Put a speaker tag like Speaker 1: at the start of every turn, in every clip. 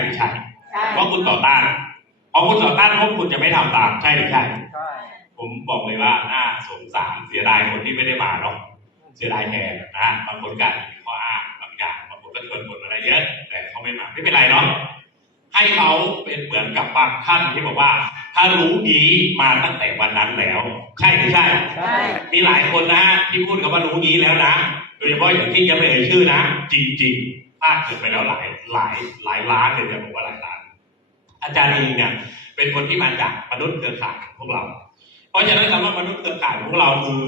Speaker 1: เสร็จใช่หรือใช่
Speaker 2: ใช่
Speaker 1: เพราะคุณต่อต้านเพราะคุณต่อต้านเพราะคุณจะไม่ทำตามใช่หรือใช่
Speaker 3: ใช่
Speaker 1: ผมบอกเลยว่าน่าสงสารเสียดายคนที่ไม่ได้มาเนาะเสียดายแทนนะบางคนก็อาจจะมีข้ออ้างบางอย่างบางคนก็ชวนคนมาได้เยอะ แต่เขาไม่มาไม่เป็นไรเนาะให้เขาเป็นเหมือนกับบางท่านที่บอกว่า ถ้ารู้นี้มาตั้งแต่วันนั้นแล้ว ใช่หรือใช่
Speaker 3: ใช่
Speaker 1: มีหลายคนนะที่พูดคำว่ารู้งี้แล้วนะโดยเฉพาะอย่างที่ยังไม่เอ่ยชื่อนะ จริง ๆ พลาดเกิดไปแล้วหลายหลายหลายล้านเลยจะบอกว่าหลายล้าน อาจารย์เองเนี่ยเป็นคนที่มาจากมนุษย์เครือข่ายของพวกเรา เพราะฉะนั้นคำว่ามนุษย์เครือข่ายของพวกเราคือ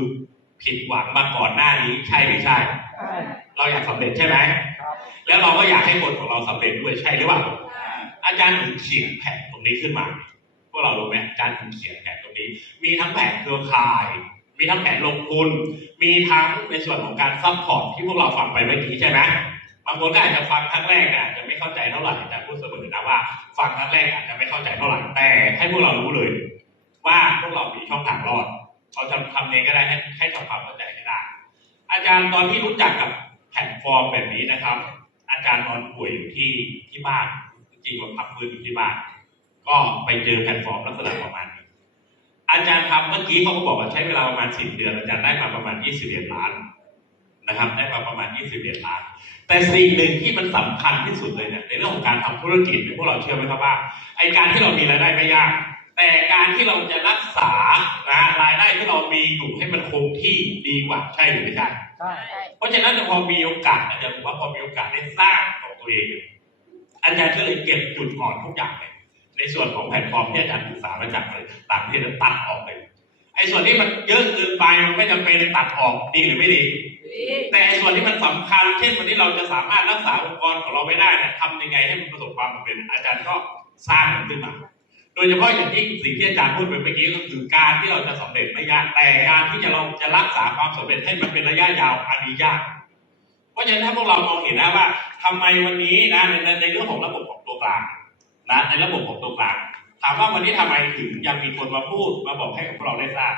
Speaker 1: ผิดหวังมาก่อนหน้านี้ใช่หรือใช่
Speaker 3: ใช่
Speaker 1: เราอยากสำเร็จใช่ไหม
Speaker 3: ครับ
Speaker 1: แล้วเราก็อยากให้คนของเราสำเร็จด้วยใช่หรือเปล่าอาจารย์ถึงเขียนแผนตรงนี้ขึ้นมาพวกเรารู้ไหมอาจารย์ถึงเขียนแผนตรงนี้ มีทั้งแผนเครือข่าย มีทั้งแผนลงทุน มีทั้งในส่วนของการซัพพอร์ตที่พวกเราฟังไปเมื่อกี้ใช่ไหม บางคนอาจจะฟังครั้งแรกอาจจะไม่เข้าใจเท่าไหร่อาจารย์พูดเสมอนะว่า ฟังครั้งแรกอาจจะไม่เข้าใจเท่าไหร่แต่ ให้พวกเรารู้เลย ว่าพวกเรามีช่องทางรอดเราจะทำเองก็ได้ให้ให้ทำความเข้าใจให้ได้อาจารย์ตอนที่รู้จักกับแพลตฟอร์มแบบนี้นะครับ อาจารย์นอนป่วยอยู่ที่ที่บ้าน จริงๆว่าพักฟื้นอยู่ที่บ้าน ก็ไปเจอแพลตฟอร์มลักษณะประมาณนี้อาจารย์ทำเมื่อกี้เขาก็บอกว่าใช้เวลาประมาณสิบเดือนอาจารย์ได้มาประมาณยี่สิบเอ็ดล้าน นะครับ ได้มาประมาณยี่สิบเอ็ดล้าน แต่สิ่งหนึ่งที่มันสำคัญที่สุดเลยเนี่ยในเรื่องของการทำธุรกิจเนี่ยพวกเราเชื่อไหมครับว่าไอการที่เรามีรายได้ไม่ยาก แต่การที่เราจะรักษานะรายได้ที่เรามีอยู่ให้มันคงที่ดีกว่าใช่หรือไม่ใช่
Speaker 3: ใช่
Speaker 1: เพราะฉะนั้นพอมีโอกาสอาจารย์บอกว่าพอมีโอกาสได้สร้างของตัวเองเนี่ยอาจารย์ก็เลยเก็บจุดอ่อนทุกอย่างเลยในส่วนของแพลตฟอร์มที่อาจารย์ศึกษามาจากเลยต่างประเทศนั้นตัดออกเลยไอ้ส่วนที่มันเยอะเกินไปมันไม่จำเป็นตัดออกดีหรือไม่ดี แต่ส่วนที่มันสำคัญ เช่นวันนี้เราจะสามารถรักษาองค์กรของเราไว้ได้เนี่ยทำยังไงให้มันประสบความสำเร็จอาจารย์ก็สร้างมันขึ้นมา โดยเฉพาะอย่างที่สิ่งที่อาจารย์พูดไปเมื่อกี้ก็คือการที่เราจะสำเร็จไม่ยากแต่การที่จะเราจะรักษาความสำเร็จให้มันเป็นระยะยาวอันนี้ยาก เพราะฉะนั้นถ้าพวกเรามองเห็นนะว่าทำไมวันนี้นะในในเรื่องของระบบของตัวกลางนะในระบบของตัวกลางถามว่าวันนี้ทำไมถึงยังมีคนมาพูดมาบอกให้พวกเราได้ทราบ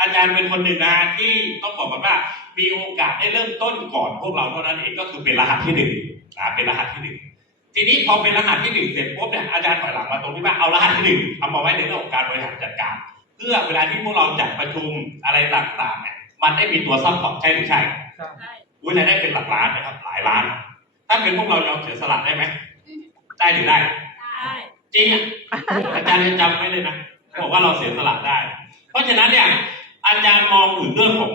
Speaker 1: อาจารย์เป็นคนหนึ่งนะที่ต้องบอกกันว่า มีโอกาสได้เริ่มต้นก่อนพวกเราเท่านั้นเองก็คือเป็นรหัสที่หนึ่งนะเป็นรหัสที่หนึ่งทีนี้พอเป็นรหัสที่หนึ่งเสร็จปุ๊บเนี่ยอาจารย์ถอยหลังมาตรงที่ว่าเอารหัสที่หนึ่งเอามาไว้ในเรื่องของการบริหารจัดการ เพื่อเวลาที่พวกเราจัดประชุมอะไรต่างๆเนี่ยมันได้มีตัวซัพพอร์ตใช่หรือใช่
Speaker 3: ใช่
Speaker 1: อุ้ยรายได้เป็นหลักล้านนะครับ หลายล้าน ถ้าเป็นพวกเรายอมเสียสละได้ไหมได้หรือได้จริงอะอาจารย์ยังจำไว้เลยนะบอกว่าเราเสียสละได้ เพราะฉะนั้นเนี่ยอาจารย์มองถึงเรื่องของ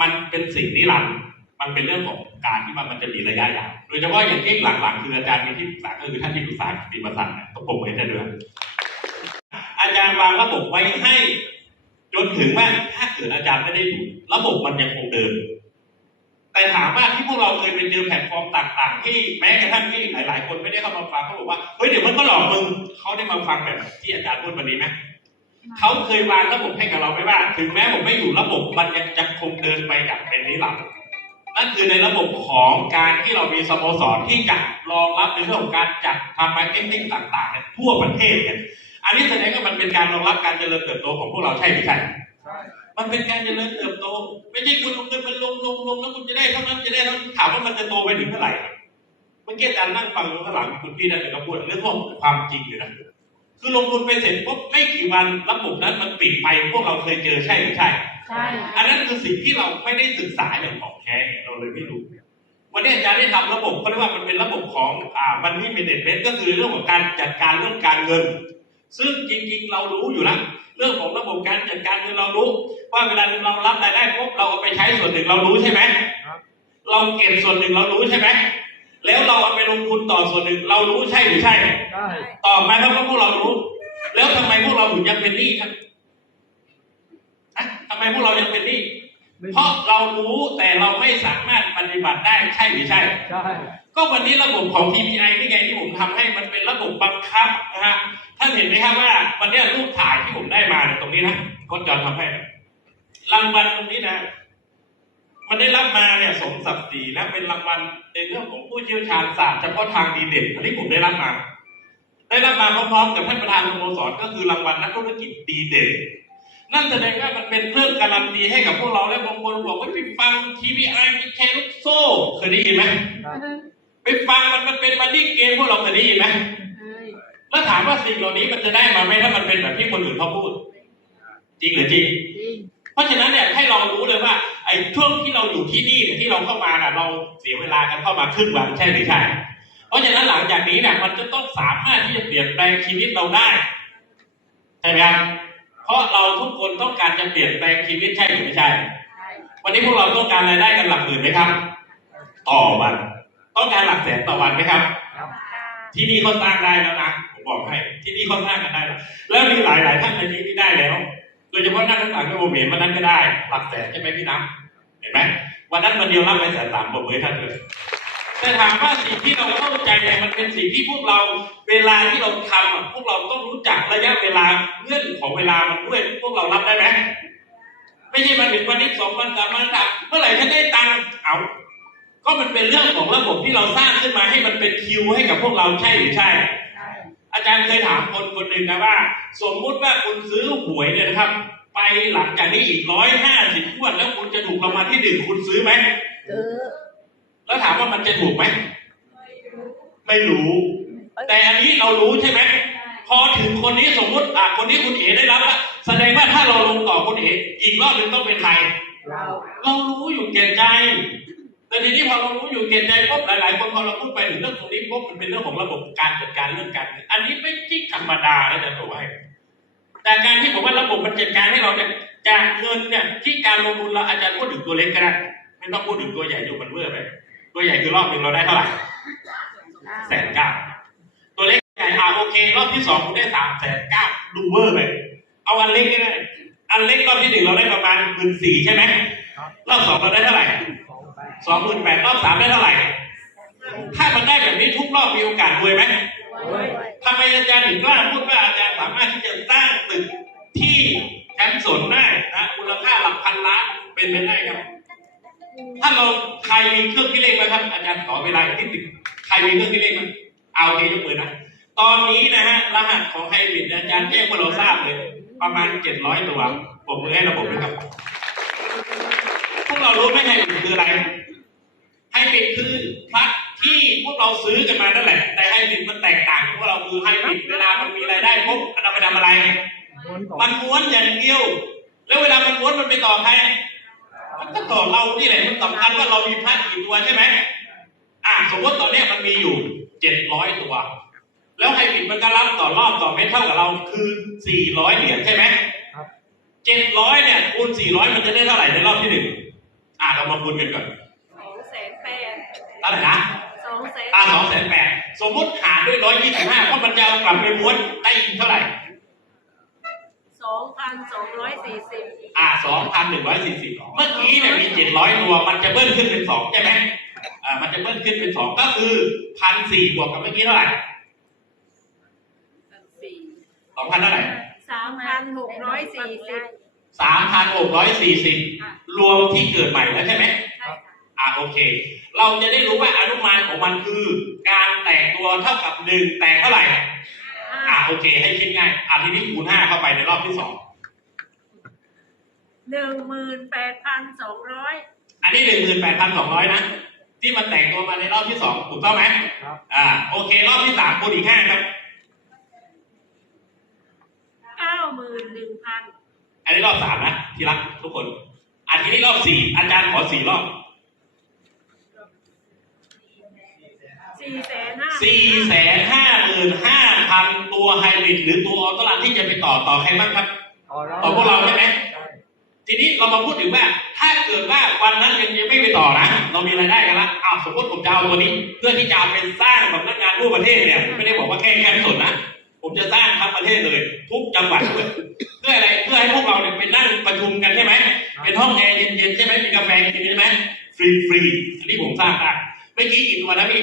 Speaker 1: มันเป็นสิ่งนิรันดร์มันเป็นเรื่องของการที่มันมันจะมีระยะยาวโดยเฉพาะอย่างที่หลังๆคืออาจารย์มีที่ปรึกษาก็คือท่านที่ปรึกษากิติมศักดิ์เนี่ยต้องผมเห็นได้ด้วยอาจารย์วางระบบไว้ให้ จนถึงว่าถ้าเกิดอาจารย์ไม่ได้อยู่ระบบมันยังคงเดิน แต่ถามว่าที่พวกเราเคยไปเจอแพลตฟอร์มต่าง ๆ ที่แม้กระทั่งที่หลาย ๆ คนไม่ได้เข้ามาฟังเขาบอกว่าเฮ้ยเดี๋ยวมันก็หลอกมึงเขาได้มาฟังแบบที่อาจารย์พูดวันนี้ไหม เขาเคยวางระบบให้กับเราไหมว่า ถึงแม้ผมไม่อยู่ระบบมันยังจะคงเดินไปอย่างเป็นนิรันดร์นั่นคือในระบบของการที่เรามีสโมสรที่จะรองรับในเรื่องของการจัดทำมาร์เก็ตติ้งต่างๆเนี่ยทั่วประเทศเนี่ยอันนี้แสดงว่ามันเป็นการรองรับการเจริญเติบโตของพวกเราใช่หรือใช่
Speaker 3: ใช่
Speaker 1: มันเป็นการเจริญเติบโต ไม่ใช่คุณลงเงินมันลงลงลงแล้วคุณจะได้เท่านั้นจะได้เท่านั้นถามว่ามันจะโตไปถึงเท่าไหร่ครับเมื่อกี้อาจารย์นั่งฟังอยู่ข้างหลังคุณพี่นั่นก็พูดเรื่องของความจริงอยู่นะ คือลงทุนไปเสร็จปุ๊บไม่กี่วันระบบนั้นมันปิดไปพวกเราเคยเจอใช่หรือใช่
Speaker 2: ใช่
Speaker 1: อันนั้นคือสิ่งที่เราไม่ได้ศึกษาอย่างของแท้เนี่ยเราเลยไม่รู้วันนี้อาจารย์ได้ทำระบบเขาเรียกว่ามันเป็นระบบของอ่ามันนี่เมเนจเมนต์ก็คือเรื่องของการจัดการเรื่องการเงิน ซึ่งจริงๆ เรารู้อยู่แล้วเรื่องของระบบการจัดการเงินเรารู้ ว่าเวลาเรารับรายได้ปุ๊บเราเอาไปใช้ส่วนหนึ่งเรารู้ใช่ไหมเราเก็บส่วนหนึ่งเรารู้ใช่ไหม แล้วเราเอาไปลงทุนต่อส่วนหนึ่งเรารู้ใช่หรือใช่
Speaker 3: ใช่
Speaker 1: ตอบมาครับว่าพวกเรารู้ แล้วทำไมพวกเราถึงยังเป็นหนี้ครับอะทำไมพวกเรายังเป็นหนี้
Speaker 3: ไม่
Speaker 1: เพราะเรารู้แต่เราไม่สามารถปฏิบัติได้ใช่หรือใช่
Speaker 3: ใช่
Speaker 1: ก็วันนี้ระบบของ TPI นี่ไงที่ผมทำให้มันเป็นระบบบังคับนะฮะท่านเห็นไหมครับว่า วันนี้รูปถ่ายที่ผมได้มาเนี่ยตรงนี้นะก็จอนทำให้นะรางวัลตรงนี้นะ มันได้รับมาเนี่ยสมศักดิ์ศรีและเป็นรางวัลในเรื่องของผู้เชี่ยวชาญศาสตร์เฉพาะทางดีเด่นอันนี้ผมได้รับมา ได้รับมาพร้อมๆกับท่านประธานสโมสรก็คือรางวัลนักธุรกิจดีเด่นนั่นแสดงว่ามันเป็นเครื่องการันตีให้กับพวกเราและบางคนบอกว่าไปฟัง TPI มีแชร์ลูกโซ่เคยได้ยินไหมไปฟังมันมันเป็นบัดดี้เกมพวกเราเคยได้ยินไหมแล้วถามว่าสิ่งเหล่านี้มันจะได้มาไหมถ้ามันเป็นแบบที่คนอื่นเขาพูด จริงหรือจริง เพราะฉะนั้นเนี่ยให้เรารู้เลยว่าไอ้ช่วงที่เราอยู่ที่นี่เนี่ยที่เราเข้ามาน่ะเราเสียเวลากันเข้ามาครึ่งวันใช่หรือใช่เพราะฉะนั้นหลังจากนี้เนี่ยมันจะต้องสามารถที่จะเปลี่ยนแปลงชีวิตเราได้ใช่ไหมครับเพราะเราทุกคนต้องการจะเปลี่ยนแปลงชีวิตใช่หรือไม่ใช่
Speaker 2: ใช่
Speaker 1: วันนี้พวกเราต้องการรายได้กันหลักหมื่นไหมครับ ต่อวัน ต้องการหลักแสนต่อวันไหมครับ ที่นี่เขาสร้างได้แล้วนะผมบอกให้ ที่นี่เขาสร้างกันได้แล้วแล้ว ดยเฉพาะนั่งข้งหลังก็ผมเห็นวันนั้นก็ได้ หลักแสนใช่ไหมพี่น้ำเห็นไหมวันนั้นวันเดียวรับไปแสนสามผมเลยท่านเลยแต่ถามว่าสิ่งที่เราเข้าใจเนี่ยมันเป็นสิ่งที่พวกเราเวลาที่เราทำพวกเราต้องรู้จักระยะเวลาเงื่อนของเวลามันด้วยพวกเรารับได้ไหมไม่ใช่มาถึงวันนี้สองวันสามวันสามเมื่อไหร่จะได้ตังค์เอาก็มันเป็นเรื่องของระบบที่เราสร้างขึ้นมาให้มันเป็นคิวให้กับพวกเราใช่หรือ
Speaker 2: ใช่
Speaker 1: อาจารย์เคยถามคนคนหนึ่งนะว่า สมมุติว่าคุณซื้อหวยเนี่ยนะครับ ไปหลังจากนี้อีกร้อยห้าสิบงวดแล้วคุณจะถูกรางวัลที่หนึ่งคุณซื้อไหม
Speaker 2: เออ
Speaker 1: แล้วถามว่ามันจะถูกไหมไม่รู้ แต่อันนี้เรารู้ใช่ไหมพอถึงคนนี้สมมุติอะคนนี้คุณเอ๋ได้รับแล้วแสดงว่าถ้าเราลงต่อคุณเอ๋อีกรอบหนึ่งต้องเป็นใคร
Speaker 2: เรา
Speaker 1: เรารู้อยู่แก่ใจ แต่ทีนี้พอเรารู้อยู่แก่ใจปุ๊บหลาย ๆ คนพอเราพูดไปถึงเรื่องตรงนี้ปุ๊บมันเป็นเรื่องของระบบการจัดการเรื่องการเงินอันนี้ไม่ใช่ธรรมดาเลยนะตัวให้แต่การที่บอกว่าระบบมันจัดการให้เราเนี่ยจากเงินเนี่ยที่การลงทุนเราอาจจะพูดถึงตัวเล็กก็ได้ไม่ต้องพูดถึงตัวใหญ่อยู่มันเวอร์ไปตัวใหญ่คือรอบหนึ่งเราได้เท่าไหร่แสนเก้าตัวเล็กใหญ่อ่าโอเค รอบที่สองคุณได้สามแสนเก้าดูเวอร์ไปเอาอันเล็กก็ได้อันเล็กรอบที่หนึ่งเราได้ประมาณหมื่นสี่ใช่ไหมรอบสองเราได้เท่าไหร่ สองหมื่นแปดรอบสามได้เท่าไหร่ ถ้ามันได้แบบนี้ทุกรอบมีโอกาสรวยไหม
Speaker 2: เว้ย
Speaker 1: ทำไมอาจารย์ถึงกล้าพูดว่าอาจารย์สามารถที่จะสร้างตึกที่ชั้นสนได้นะมูลค่าหลักพันล้านเป็นไปได้ครับ ถ้าเราใครมีเครื่องคิดเลขไหมครับ อาจารย์ขอเวลาอีกนิดหนึ่งใครมีเครื่องคิดเลขไหมเอาโอเคยกมือนะตอนนี้นะฮะรหัสของไฮบริดอาจารย์แจ้งว่าเราทราบเลย ประมาณเจ็ดร้อยตัวผมมือให้ระบบด้วยครับพวกเรารู้ไหมไฮบริดคืออะไร บริดคือพระที่พวกเราซื้อกันมานั่นแหละ แต่ไฮบริดมันแตกต่างพวกเราคือไฮบริดเวลามันมีรายได้ปุ๊บมันเอาไปทำอะไร มันม้วนอย่างเดียว แล้วเวลามันม้วนมันไปต่อใครมันก็ต่อเรานี่แหละมันสำคัญว่าเรามีพระกี่ตัวใช่ไหมอ่าสมมติตอนเนี้ยมันมีอยู่เจ็ดร้อยตัว แล้วไฮบริดมันก็รับต่อรอบต่อเม็ดเท่ากับเราคือสี่ร้อยเหรียญใช่ไหม
Speaker 3: ครับ
Speaker 1: เจ็ดร้อยเนี่ยคูณสี่ร้อยมันจะได้เท่าไหร่ในรอบที่หนึ่งอ่าเรามาคูณกันก่อน
Speaker 2: สองแสนแปด
Speaker 1: เท่าไหร่นะ
Speaker 2: สองแสน
Speaker 1: อ่าสองแสนแปดสมมติหารด้วยร้อยยี่สิบห้าเพราะมันจะเอากลับไปม้วนได้อีกเท่าไหร่
Speaker 2: สองพันสองร้อยสี่สิบ
Speaker 1: อ่าสองพันหนึ่งร้อยสี่สิบเมื่อกี้เนี่ยมีเจ็ดร้อยตัวมันจะเบิ้ลขึ้นเป็นสองใช่ไหมอ่ามันจะเบิ้ลขึ้นเป็นสองก็คือพันสี่บวกกับเมื่อกี้เท่าไหร่
Speaker 2: สี่
Speaker 1: สองพันเท่าไหร่
Speaker 2: สามพันหกร้อยสี่สิบ
Speaker 1: สามพันหกร้อยสี่สิบ
Speaker 2: ค่ะ
Speaker 1: รวมที่เกิดใหม่แล้วใช่ไหม
Speaker 2: ใช่ค่ะ
Speaker 1: อ่าโอเค เราจะได้รู้ว่าอนุมานของมันคือ การแตกตัวเท่ากับหนึ่งแตกเท่าไหร่ อ่า
Speaker 2: ห้า
Speaker 1: โอเค ให้คิดง่ายอ่าทีนี้คูณห้าเข้าไปในรอบที่สอง
Speaker 2: หนึ่งหมื่นแปดพันสองร้อย
Speaker 1: อันนี้หนึ่งหมื่นแปดพันสองร้อยนะ ที่มันแตกตัวมาในรอบที่สองถูกต้องไหม
Speaker 3: ครับ
Speaker 1: อ่าโอเค รอบที่สามคูณอีกห้าครับ
Speaker 2: เก้าหมื่นหนึ่งพัน
Speaker 1: อันนี้รอบสามนะที่รักทุกคนอันนี้รอบสี่อาจารย์ขอสี่รอบ
Speaker 2: สี่แสนห้า
Speaker 1: สี่แสนห้าหมื่นห้าพันตัวไฮบริดหรือตัวออโตลันที่จะไปต่อต่อใครบ้างครับ
Speaker 3: ต่อเรา
Speaker 1: ต่อพวกเราใช่ไหม
Speaker 3: ใช่
Speaker 1: ทีนี้เรามาพูดถึงว่าถ้าเกิดว่าวันนั้นยังยังไม่ไปต่อนะเรามีรายได้กันละอ้าวสมมติผมจะเอาตัวนี้ เพื่อที่จะเอาเป็นสร้างสำนักงานทั่วประเทศเนี่ยผมไม่ได้บอกว่าแค่แค่ส่วนนะผมจะสร้างทั้งประเทศเลย ทุกจังหวัดด้วยเพื่ออะไรเพื่อให้พวกเราเนี่ยไปนั่งประชุมกันใช่ไหมเป็นห้องแอร์เย็นๆใช่ไหมมีกาแฟกินใช่ไหมฟรีฟรีๆอันนี้ผมสร้างได้เมื่อกี้กี่ตัวนะพี่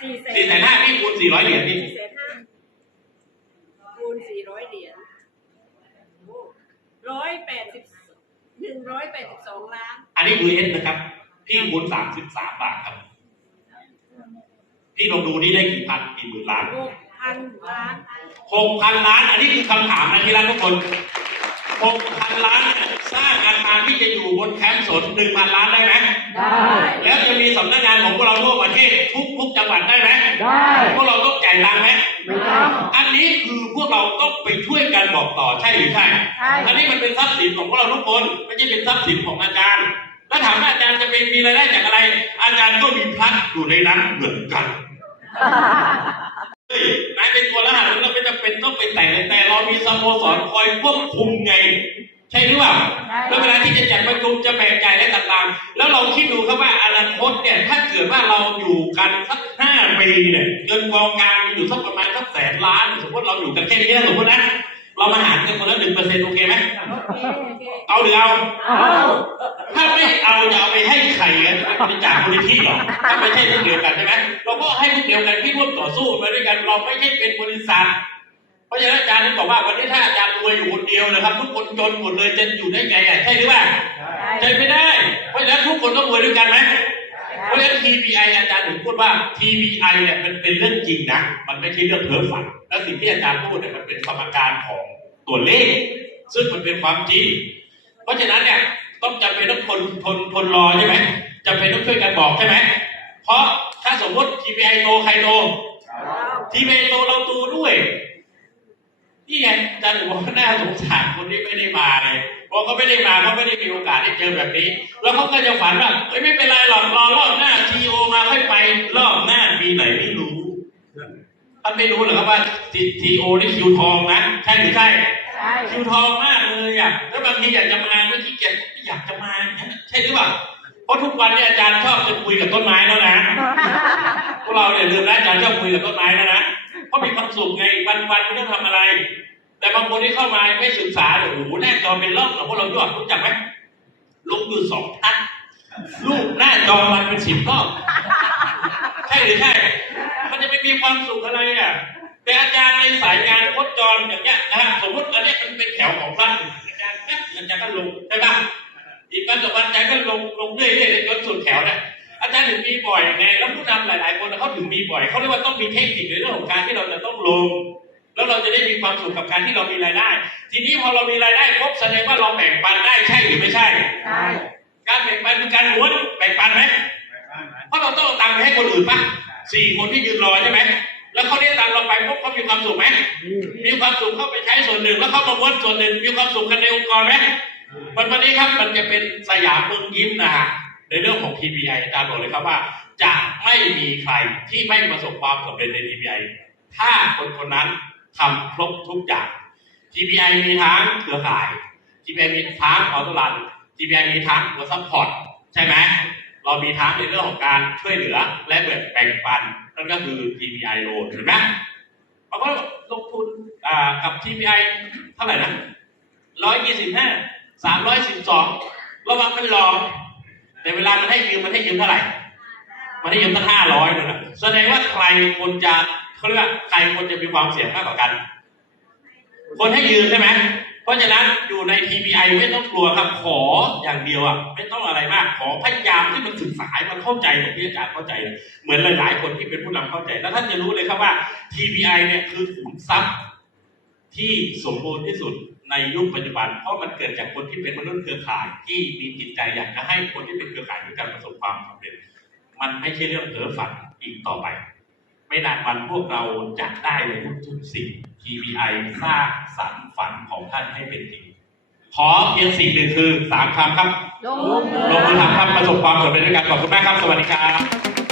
Speaker 2: สี่สี่แสน
Speaker 1: สี่แสนห้าพี่คูณสี่ร้อยเหรียญพี่
Speaker 2: สี่แสนห้าคูณสี่ร้อยเหรียญร้อยแปดสิบหนึ่งร้อยแปดสิบสองล้าน
Speaker 1: อันนี้คือเอสนะครับ พี่คูณสามสิบสามบาทครับ พี่ลองดูนี่ได้กี่พันกี่หมื่นล้าน
Speaker 2: หกพันล้าน
Speaker 1: หกพันล้าน อันนี้คือคำถามนะที่รักทุกคน หกพันล้านเนี่ยสร้างอาคารที่จะอยู่บนแคมป์สนหนึ่งพันล้านได้ไหม
Speaker 3: ได้
Speaker 1: แล้วจะมีสำนักงานของพวกเราทั่วประเทศทุกทุกจังหวัดได้ไหม
Speaker 3: ได้
Speaker 1: พวกเราต้องจ่ายตังค์ไหม
Speaker 3: ไม่ต้อง
Speaker 1: อันนี้คือพวกเราต้องไปช่วยกันบอกต่อใช่หรือใช่
Speaker 3: ใช่
Speaker 1: อันนี้มันเป็นทรัพย์สินของพวกเราทุกคนไม่ใช่เป็นทรัพย์สินของอาจารย์แล้วถามว่าอาจารย์จะเป็นมีรายได้จากอะไร อาจารย์ก็มีพลัดอยู่ในนั้นเหมือนกันเฮ้ยนายเป็นตัวรหัส เราไม่จำเป็นต้องไปแต่งเลยแต่เรามีสโมสรคอยควบคุมไง ใช่หรือเปล่า
Speaker 3: ใช่
Speaker 1: แล้วเวลาที่จะจัดประชุมจะแบ่งจ่ายอะไรต่างๆ แล้วเราคิดดูครับว่าอนาคตเนี่ยถ้าเกิดว่าเราอยู่กันสักห้าปีเนี่ยเงินกองกลางมีอยู่สักประมาณสักแสนล้าน สมมติเราอยู่กันแค่นี้นะสมมตินะเรามาหารกันคนละหนึ่งเปอร์เซ็นต์โอเคไหม
Speaker 2: โอเคโอเค
Speaker 1: เอาหรือเอา
Speaker 3: เอา
Speaker 1: ถ้าไม่เอาจะเอาไปให้ใครกันบริจาคมูลนิธิหรอถ้าไม่ใช่พวกเดียวกันใช่ไหมเราก็ให้พวกเดียวกันที่ร่วมต่อสู้มาด้วยกัน เราไม่ใช่เป็นบริษัท เพราะฉะนั้นอาจารย์ถึงบอกว่าวันนี้ถ้าอาจารย์รวยอยู่คนเดียวนะครับ ทุกคนจนหมดเลยจะอยู่ได้ไงอะใช่หรือเปล่าใช่ไม่ได้ เพราะฉะนั้นทุกคนต้องรวยด้วยกันไหมเพราะฉะนั้น TBI อาจารย์ถึงพูดว่า TBI เนี่ยมันเป็นเรื่องจริงนะมันไม่ใช่เรื่องเพ้อฝันและสิ่งที่อาจารย์พูดเนี่ยมันเป็นสมการของตัวเลข ซึ่งมันเป็นความจริง เพราะฉะนั้นเนี่ยต้องจำเป็นต้องทนทนทนรอใช่ไหมจำเป็นต้องช่วยกันบอกใช่ไหมเพราะถ้าสมมติ TBI โตใครโต TBI โตเราโตด้วย นี่ไงอาจารย์ถึงบอกว่าน่าสงสารคนที่ไม่ได้มาเลยเพราะเขาไม่ได้มาเขาไม่ได้มีโอกาสได้เจอแบบนี้ แล้วเขาก็จะฝันว่าเอ้ยไม่เป็นไรหรอกรอรอบหน้าทีโอมาค่อยไปรอบหน้าปีไหนไม่รู้ท่านไม่รู้เหรอครับว่าทีโอนี่คิวทองนะใช่หรือใช่
Speaker 3: ใช่
Speaker 1: คิวทองมากเลยอะแล้วบางทีอยากจะมาไม่ขี้เกียจไม่อยากจะมาอย่างนั้นใช่หรือเปล่าเพราะทุกวันเนี่ยอาจารย์ชอบจะคุยกับต้นไม้แล้วนะพวกเราเนี่ยลืมนะอาจารย์ชอบคุยกับต้นไม้แล้วนะ เพราะมีความสุขไงวันวันไม่ต้องทำอะไร แต่บางคนที่เข้ามาไม่ศึกษาเนี่ยโอ้โหหน้าจอเป็นร่องของพวกเรายอดรู้จักไหมลงอยู่สองทัศน์รูปหน้าจอมันเป็นสิบรอบใช่หรือใช่ มันจะไม่มีความสุขอะไรอะแต่อาจารย์ในสายงานโคจรอย่างเงี้ยนะฮะสมมติอันนี้มันเป็นแถวของท่านอาจารย์แป๊บอาจารย์ก็ลงใช่ปะอีกวันสองวันอาจารย์ก็ลงลงเรื่อยๆจนสุดแถวเนี่ย อาจารย์ถึงมีบ่อยไงแล้วผู้นำหลาย ๆ คนเขาถึงมีบ่อยเขาเรียกว่าต้องมีเทคนิคในเรื่องของการที่เราจะต้องลง แล้วเราจะได้มีความสุขกับการที่เรามีรายได้ ทีนี้พอเรามีรายได้ครบแสดงว่าเราแบ่งปันได้ใช่หรือไม่ใช่
Speaker 3: ใช่
Speaker 1: การแบ่งปันคือการม้วนแบ่งปันไหมเพราะเราต้องเอาตังค์ไปให้คนอื่นปะสี่คนที่ยืนรอใช่ไหมแล้วเขาได้ตังค์เราไปปุ๊บเขามีความสุขไหมมีความสุขเข้าไปใช้ส่วนหนึ่ง แล้วเขามาม้วนส่วนหนึ่งมีความสุขกันในองค์กรไหมวันวันนี้ครับมันจะเป็นสยามเมืองยิ้มนะฮะ ในเรื่องของ TBI อาจารย์บอกเลยครับว่า จะไม่มีใครที่ไม่ประสบความสำเร็จใน TBI ถ้าคนคนนั้นทำครบทุกอย่าง TBI มีทั้งเครือข่าย TBI มีทั้งออโต้รัน TBI มีทั้งตัวซัพพอร์ตใช่ไหมเรามีทั้งในเรื่องของการช่วยเหลือและแบ่งแบ่งปัน นั่นก็คือ TBI loan เห็นไหมเราก็ลงทุนกับ TBI เท่าไหร่นะร้อยยี่สิบห้าสามร้อยสิบสองระวังมันหลอก แต่เวลามันให้ยืมมันให้ยืมเท่าไหร่ มันให้ยืมตั้งห้าร้อยเลยนะแสดงว่าใครคนจะเขาเรียกว่าใครคนจะมีความเสี่ยงมากกว่ากัน คนให้ยืมใช่ไหมเพราะฉะนั้นอยู่ใน TBI ไม่ต้องกลัวครับขออย่างเดียวอะไม่ต้องอะไรมากขอพยายามที่มันศึกษามันเข้าใจแบบที่อาจารย์เข้าใจ เหมือนหลายๆ คนที่เป็นผู้นำเข้าใจ แล้วท่านจะรู้เลยครับว่า TBI เนี่ยคือขุมทรัพย์ที่สมบูรณ์ที่สุด ในยุคปัจจุบัน เพราะมันเกิดจากคนที่เป็นมนุษย์เครือข่ายที่มีจิตใจอยากจะให้คนที่เป็นเครือข่ายด้วยกันประสบความสำเร็จ มันไม่ใช่เรื่องเพ้อฝันอีกต่อไป ไม่นานวันพวกเราจะได้ในทุกๆสิ่ง TBI สร้างสรรค์ฝันของท่านให้เป็นจริงขอเพียงสิ่งหนึ่งคือสามคำครับ
Speaker 3: ลงมือ
Speaker 1: ลงมือทำครับประสบความสำเร็จด้วยกันขอบคุณมากครับ สวัสดีครับ